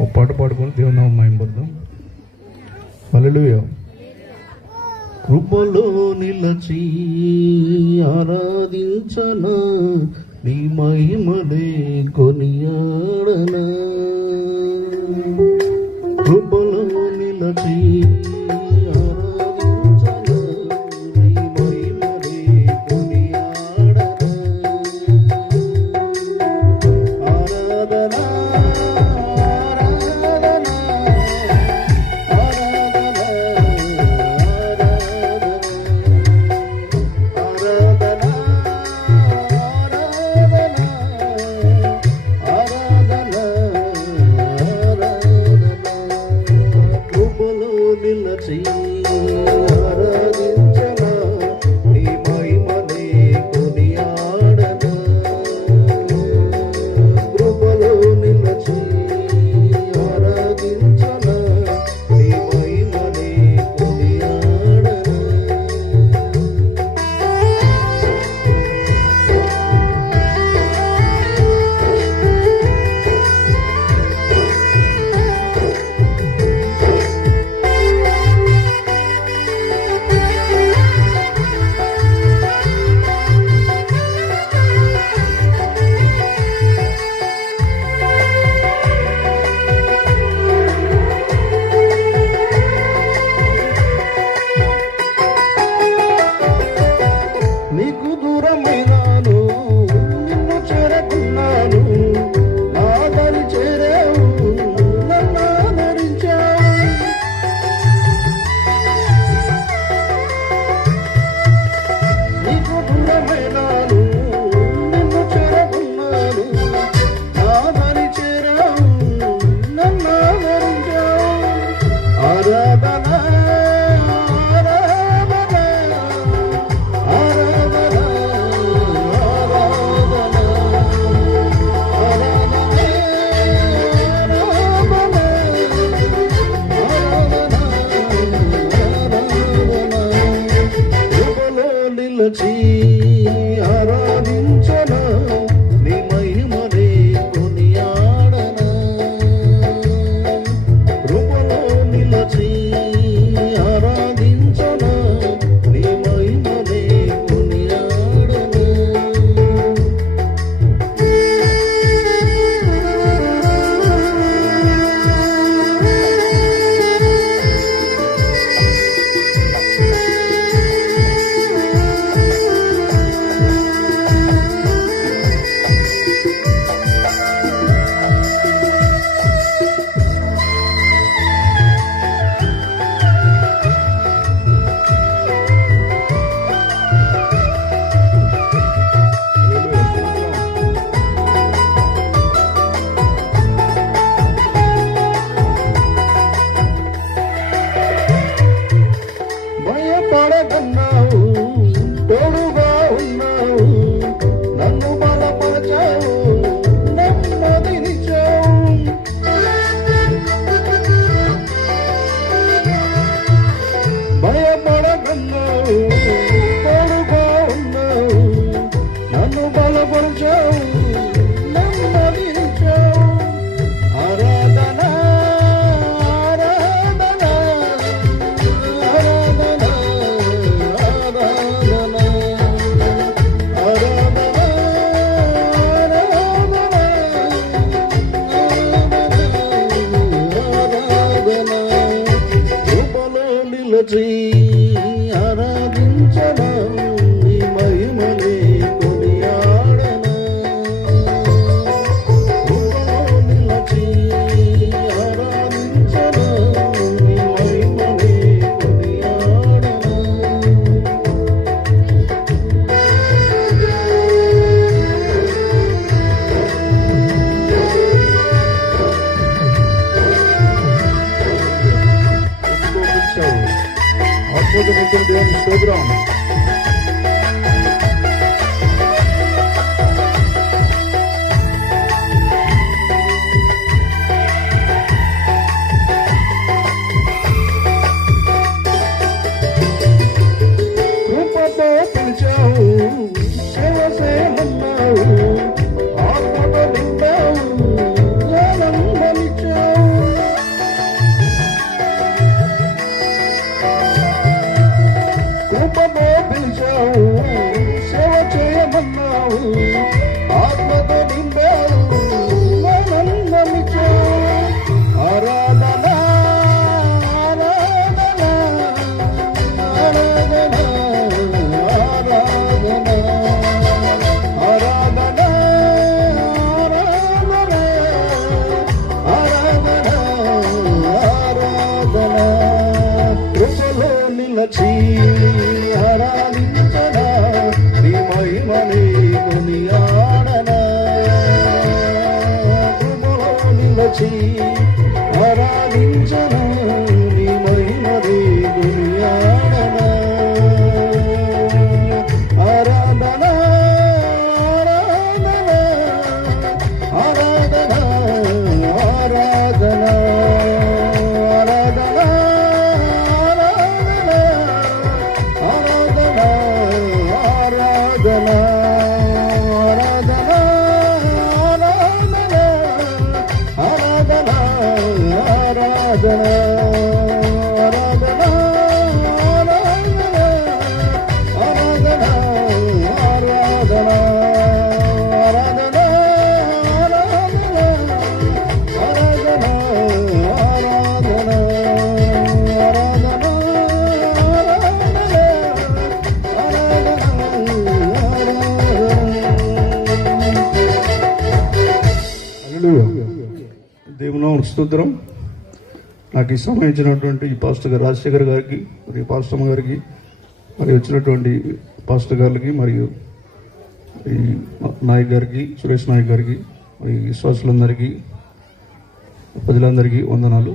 ఓ పాట పాడుకొని దేవుని మహిమపడదాం. హల్లెలూయా. కృపలో నిలచి ఆరాధించనా, నీ మహిమలే కొనియాడనా. కృపలో నిలచి ఆరాధించనా, నీ మహిమలే కొనియాడనా. ఆరాధనా ఆరాధించనా, నీ మహిమలే కొనియాడనా. కృపలో నిలచి ఆరాధించనా, నీ మహిమలే కొనియాడనా. భయపడకున్నావు, తోడుగా ఉన్నావు, నన్ను బలపరచావు, నెమ్మదినిచ్చావు. భయపడకున్నావు, తోడుగా ఉన్నావు, నన్ను బలపరచావు, నెమ్మదినిచ్చావు. ఆరాధనా ఆరాధించనా, నీ మహిమలే కొనియాడనా. కృపలో నిలచి ఆరాధించనా, నీ మహిమలే కొనియాడనా. అద్భుతమైన దేవుని స్తోత్రం. కృపతో పిలిచావు, సేవ చేయమన్నావు, ఆత్మతో మరచి ఆరాధించను నీ మహిమదే కొనియాడనా ఆరాధన ఆరాధన ఆరాధన ఆరాధన ఆరాధన ఆరాధన దేవుని స్తోత్రం. నాకు ఈ సమయం ఇచ్చినటువంటి ఈ పాస్టర్ గారు రాజశేఖర్ గారికి మరియు పాస్టమ్మ గారికి మరి వచ్చినటువంటి పాస్టర్ గారికి మరియు ఈ నాయక్ గారికి సురేష్ నాయక్ గారికి మరి విశ్వాసులందరికీ ప్రజలందరికీ వందనాలు.